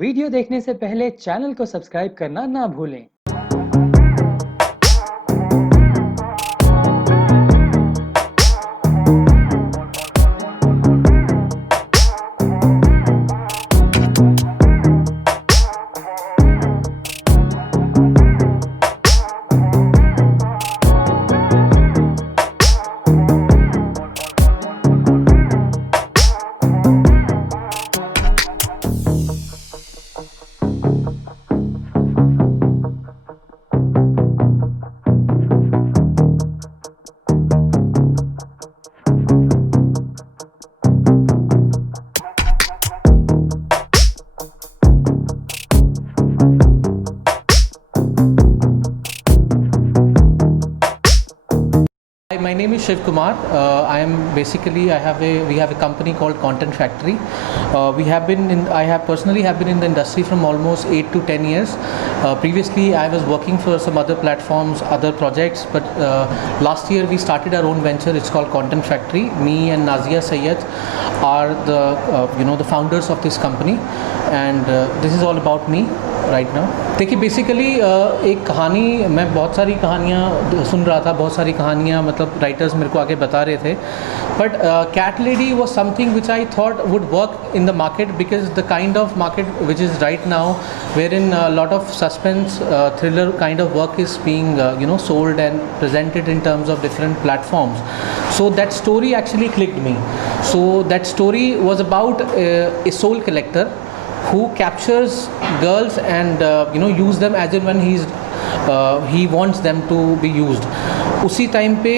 वीडियो देखने से पहले चैनल को सब्सक्राइब करना ना भूलें। Hi, my name is Shiv Kumar. We have a company called Content Factory. I have personally have been in the industry from almost 8 to 10 years. Previously, I was working for some other platforms, other projects, but last year we started our own venture. It's called Content Factory. Me and Nazia Sayyed are the founders of this company, and this is all about me right now. देखिए बेसिकली एक कहानी, मैं बहुत सारी कहानियाँ सुन रहा था, बहुत सारी कहानियाँ मतलब राइटर्स मेरे को आगे बता रहे थे, but cat lady was something which I thought would work in the market because the kind of market which is right now where in lot of suspense thriller kind of work is being sold and presented in terms of different platforms. So that story actually clicked me. So that story was about a soul collector who captures girls and use them as and when he wants them to be used. उसी टाइम पे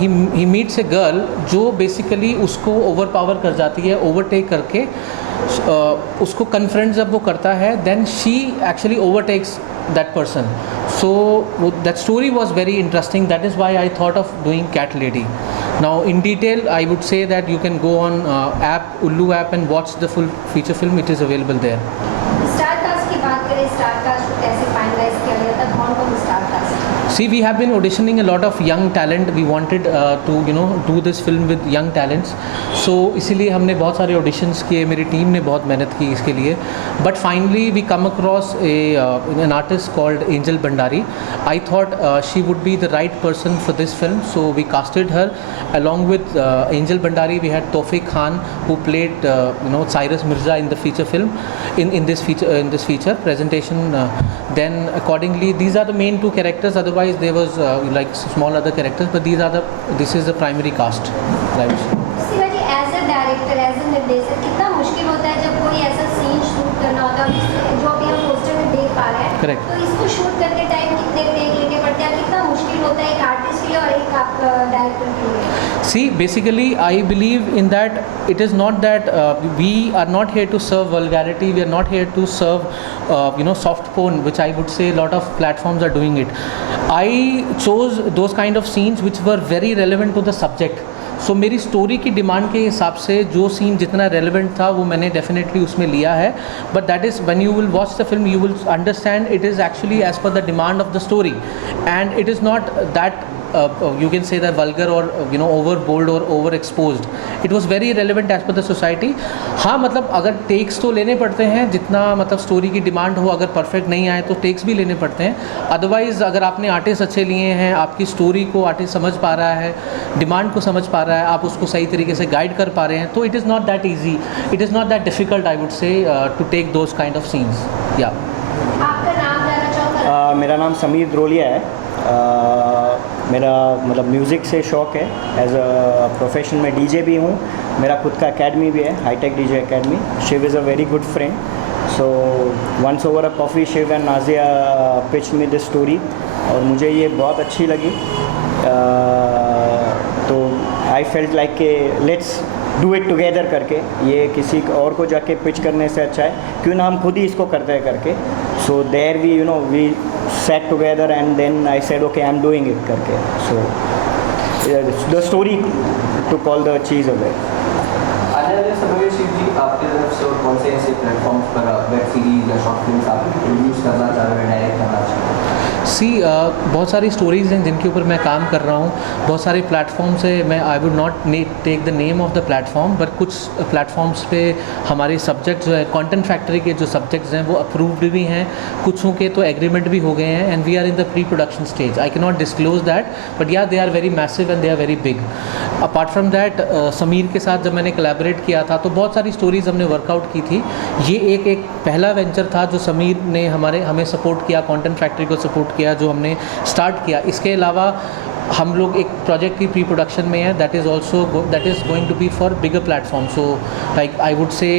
he meets a girl जो basically उसको overpower कर जाती है, overtake करके उसको confront जब वो करता है, then she actually overtakes that person. So that story was very interesting. That is why I thought of doing Cat Lady. Now in detail I would say that you can go on Ullu app and watch the full feature film. It is available there. Star cast की बात करें, star cast को कैसे फाइनलाइज किया गया था, कौन star cast? See, we have been auditioning a lot of young talent. We wanted to do this film with young talents. So इसीलिए हमने बहुत सारे auditions किए, मेरी टीम ने बहुत मेहनत की इसके लिए. But finally we come across an artist called Angel Bhandari. I thought she would be the right person for this film, so we casted her. Along with Angel Bhandari, we had Tawfiq Khan, who played Cyrus Mirza in the feature film, in this feature presentation. Then accordingly, these are the main two characters. Otherwise, there was like small other characters, but this is the primary cast. Right. Shivaji, as a director, as a निर्देशक, कितना मुश्किल होता है जब कोई ऐसा scene shoot करना होता है जो अभी हम पोस्टर में देख पा रहे हैं? Correct. तो इसको शूट करते टाइम कितने टेक लेने पड़ते हैं, कितना मुश्किल होता है एक आर्टिस्ट के लिए और एक आप डायरेक्टर के लिए? See, basically, I believe in that it is not that we are not here to serve vulgarity. We are not here to serve, soft porn, which I would say a lot of platforms are doing it. I chose those kind of scenes which were very relevant to the subject. सो मेरी स्टोरी की डिमांड के हिसाब से जो सीन जितना रेलिवेंट था वो मैंने डेफिनेटली उसमें लिया है. But that is when you will watch the film you will understand it is actually as per the demand of the story, and it is not that you can say that vulgar or over bold or over exposed. It was very relevant as per the society. हाँ, मतलब अगर टेक्स तो लेने पड़ते हैं जितना मतलब स्टोरी की डिमांड हो. अगर परफेक्ट नहीं आए तो टेक्स भी लेने पड़ते हैं. अदरवाइज़ अगर आपने आर्टिस्ट अच्छे लिए हैं, आपकी स्टोरी को आर्टिस्ट समझ पा रहा है, डिमांड को समझ पा रहा है, आप उसको सही तरीके से गाइड कर पा रहे हैं, तो it is not that easy, it is not that difficult I would say to take those kind of scenes. या आपका नाम जानना चाहूँगा? मेरा नाम समीर द्रोलिया है. मेरा मतलब म्यूज़िक से शौक़ है. एज अ प्रोफेशन में डीजे भी हूँ. मेरा खुद का एकेडमी भी है, hi-tech DJ academy. Shiv is a very good friend. So once over a coffee Shiv and Nazia pitch me this story और मुझे ये बहुत अच्छी लगी. तो आई फेल्ट लाइक के लेट्स डू इट टुगेदर करके. ये किसी और को जाके पिच करने से अच्छा है क्यों ना हम खुद ही इसको करते हैं करके. So there we sat together and then I said okay, I'm doing it करके. So the story took all the cheese away. आने वाले समय में शिव जी आपकी तरफ से और कौन से ऐसे प्लेटफॉर्म्स पर वेब सीरीज या शॉर्ट फिल्म्स आप प्रोड्यूस करना चाह रहे हैं, डायरेक्ट करना चाह रहे हैं? बहुत सारी स्टोरीज़ हैं जिनके ऊपर मैं काम कर रहा हूँ, बहुत सारे प्लेटफॉर्म्स है। मैं I would not take the name of the platform, but कुछ प्लेटफॉर्म्स पे हमारे सब्जेक्ट जो है कंटेंट फैक्ट्री के जो सब्जेक्ट्स हैं वो अप्रूव्ड भी हैं, कुछों के तो एग्रीमेंट भी हो गए हैं, and we are in the pre production stage. I can not disclose that, but yeah they are very massive and they are very big. Apart from that Sameer के साथ जब मैंने कोलैबोरेट किया था तो बहुत सारी स्टोरीज़ हमने वर्कआउट की थी। ये एक पहला वेंचर था जो समीर ने हमें सपोर्ट किया, कंटेंट फैक्ट्री को सपोर्ट किया, जो हमने स्टार्ट किया। इसके अलावा हम लोग एक प्रोजेक्ट की प्री प्रोडक्शन में है, that is going to be for bigger platform. So like I would say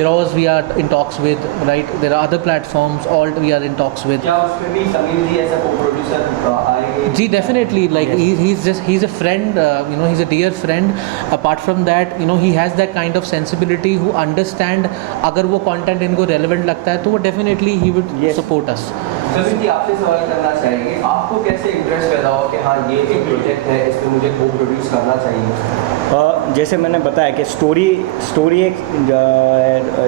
Eros we are in talks with, right? There are other platforms, Alt we are in talks with. क्या उसमें भी समीर जी ऐसा co-producer आएंगे? जी definitely, like Yes. he's a friend, he's a dear friend. Apart from that, he has that kind of sensibility who understand अगर वो content इनको relevant लगता है तो वो definitely he would Yes. support us. Sameer जी आपसे सवाल करना चाहेंगे, आपको कैसे इंटरेस्ट पैदा हो कि हाँ ये एक प्रोजेक्ट है, इसमें मुझे co-produce करना चाहिए? जैसे मैंने बताया कि स्टोरी एक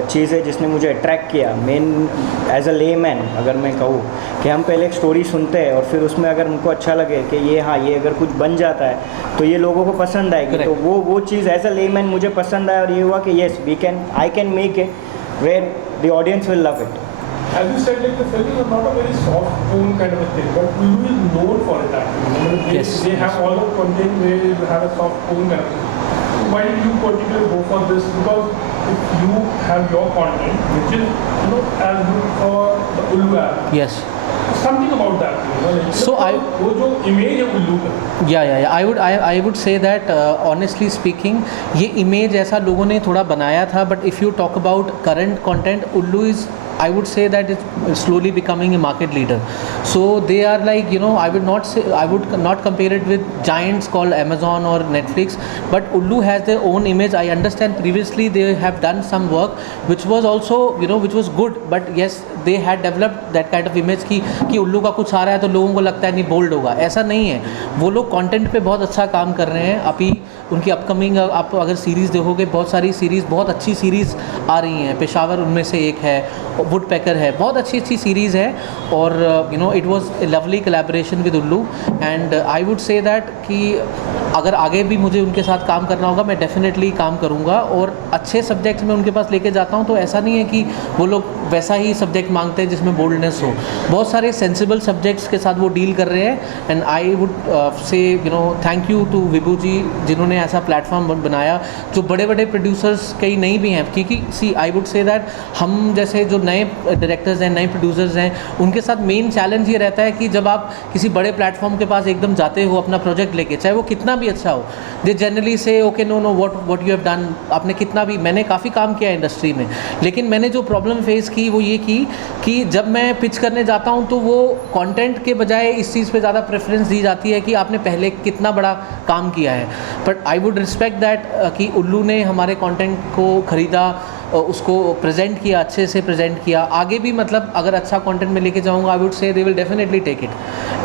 चीज़ है जिसने मुझे अट्रैक्ट किया। मेन एज अ लेमैन अगर मैं कहूँ कि हम पहले एक स्टोरी सुनते हैं और फिर उसमें अगर उनको अच्छा लगे कि ये अगर कुछ बन जाता है तो ये लोगों को पसंद आएगी। Correct. तो वो चीज़ एज अ लेमैन मुझे पसंद आया और ये हुआ कि yes I can make it where the audience will love it. As you said, like the film is not a very soft tone kind of a thing, but Hulu is known for it actually. Yes, They have all the content where you have a soft tone kind of thing. So why did you particularly go for this? Because if you have your content, which is as good for the Hulu app, Yes. something about that, like So वो जो image है Hulu का, Yeah. I would say that honestly speaking, ये image ऐसा लोगों ने थोड़ा बनाया था, but if you talk about current content, Ullu is, I would say that it's slowly becoming a market leader. So they are like, I would not compare it with giants called Amazon or Netflix, but Ullu has their own image. I understand previously they have done some work which was also, which was good, but yes, they had developed that kind of image कि उल्लू का कुछ आ रहा है तो लोगों को लगता है नहीं बोल्ड होगा। ऐसा नहीं है, वो लोग कंटेंट पे बहुत अच्छा काम कर रहे हैं। अभी उनकी अपकमिंग आप अगर सीरीज़ देखोगे, बहुत सारी सीरीज़, बहुत अच्छी सीरीज़ आ रही हैं। पेशावर उनमें से एक है, वुडपेकर है, बहुत अच्छी सीरीज़ है। और it was a lovely collaboration with Ullu, and I would say that कि अगर आगे भी मुझे उनके साथ काम करना होगा मैं डेफिनेटली काम करूँगा। और अच्छे सब्जेक्ट्स में उनके पास लेके जाता हूँ, तो ऐसा नहीं है कि वो लोग वैसा ही सब्जेक्ट मांगते हैं जिसमें बोल्डनेस हो। बहुत सारे सेंसिबल सब्जेक्ट्स के साथ वो डील कर रहे हैं, and I would say thank you to Vibhu ji जिन्होंने ऐसा प्लेटफॉर्म बनाया जो बड़े बड़े प्रोड्यूसर्स कई नहीं भी हैं। क्योंकि आई वुड से दैट हम जैसे जो नए डायरेक्टर्स हैं, नए प्रोड्यूसर्स हैं, उनके साथ मेन चैलेंज ये रहता है कि जब आप किसी बड़े प्लेटफॉर्म के पास एकदम जाते हो अपना प्रोजेक्ट लेके, चाहे वो कितना भी अच्छा हो, दे जनरली से okay know what you have done. आपने कितना भी, मैंने काफ़ी काम किया इंडस्ट्री में, लेकिन मैंने जो प्रॉब्लम फेस की वो ये की कि जब मैं पिच करने जाता हूँ तो वो कंटेंट के बजाय इस चीज़ पे ज़्यादा प्रेफरेंस दी जाती है कि आपने पहले कितना बड़ा काम किया है। But I would respect that कि उल्लू ने हमारे कंटेंट को ख़रीदा, उसको प्रेजेंट किया, अच्छे से प्रेजेंट किया। आगे भी मतलब अगर अच्छा कंटेंट में लेके जाऊँगा, I would say they will definitely take it,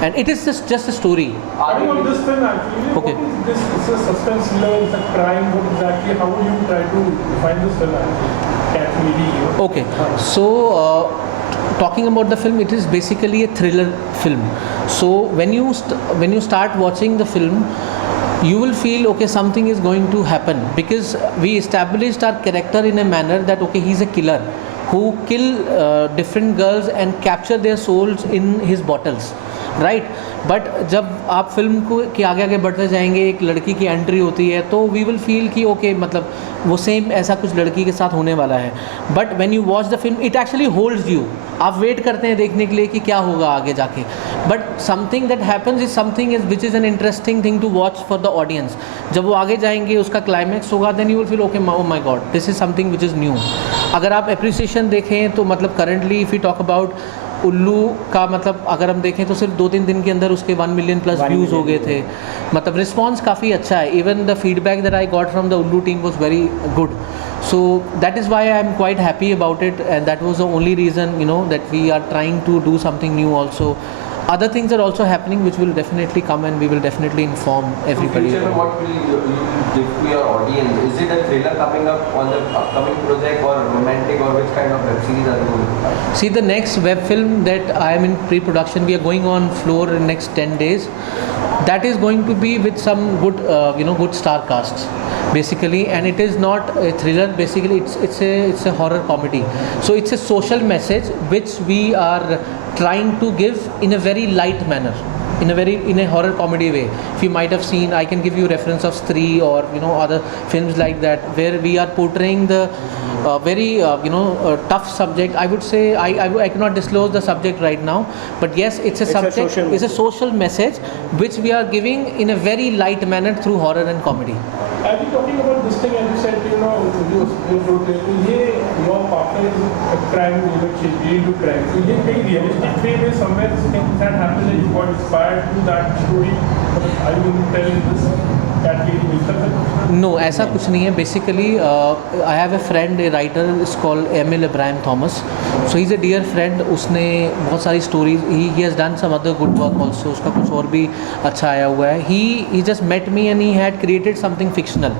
and it is just a story. Coming on this film actually, Okay. what is this? It's a suspense thriller, it's a crime. What exactly? How would you try to define this film actually? Catch me, Okay, so talking about the film, it is basically a thriller film. So when you start watching the film, you will feel okay, something is going to happen, because we established our character in a manner that okay, he's a killer who kill different girls and capture their souls in his bottles, right? But जब आप फिल्म को के आगे बढ़ते जाएंगे, एक लड़की की एंट्री होती है तो वी विल फील कि ओके मतलब वो सेम ऐसा कुछ लड़की के साथ होने वाला है। But when you watch the film it actually holds you, आप वेट करते हैं देखने के लिए कि क्या होगा आगे जाके। But something that happens is something is which is an interesting thing to watch for the audience. जब वो आगे जाएंगे, उसका क्लाइमैक्स होगा, then you will feel okay oh my god, this is something which is new. अगर आप appreciation देखें तो मतलब currently if you talk about Ullu का, मतलब अगर हम देखें तो सिर्फ 2-3 दिन के अंदर उसके 1 मिलियन प्लस व्यूज़ हो गए थे। मतलब रिस्पॉन्स काफ़ी अच्छा है। Even the feedback that I got from the Ullu team was very good. So that is why I am quite happy about it, and that was the only reason that we are trying to do something new also. other things are also happening which will definitely come, and we will definitely inform everybody. Future में what will you give to your audience? Is it a thriller coming up on the upcoming project, or romantic, or which kind of web series are you going to try? See, the next web film that I am in pre-production, we are going on floor in next 10 days. That is going to be with some good, good star casts, basically, and it is not a thriller. Basically, it's a horror comedy. So it's a social message which we are trying to give in a very light manner, in a horror comedy way. If you might have seen, I can give you reference of Stree or other films like that, where we are portraying the very tough subject. I would say I cannot disclose the subject right now, but yes, it's a subject. It's a social message which we are giving in a very light manner through horror and comedy. Are you talking about this thing, as you said, your partner is a crime, you do crime. So ये कहीं realistic way में somewhere things that happen that you got inspired to that story. Are you going to tell this category? No, ऐसा कुछ नहीं है. Basically, I have a friend, a writer, is called Emil Abraham Thomas. So he's a dear friend. उसने बहुत सारी stories. He has done some other good work also. उसका कुछ और भी अच्छा आया हुआ है. He just met me and he had created something fictional.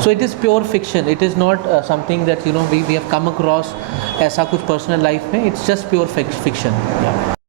So it is pure fiction. It is not something that we have come across ऐसा कुछ personal life में. It's just pure fiction. Yeah.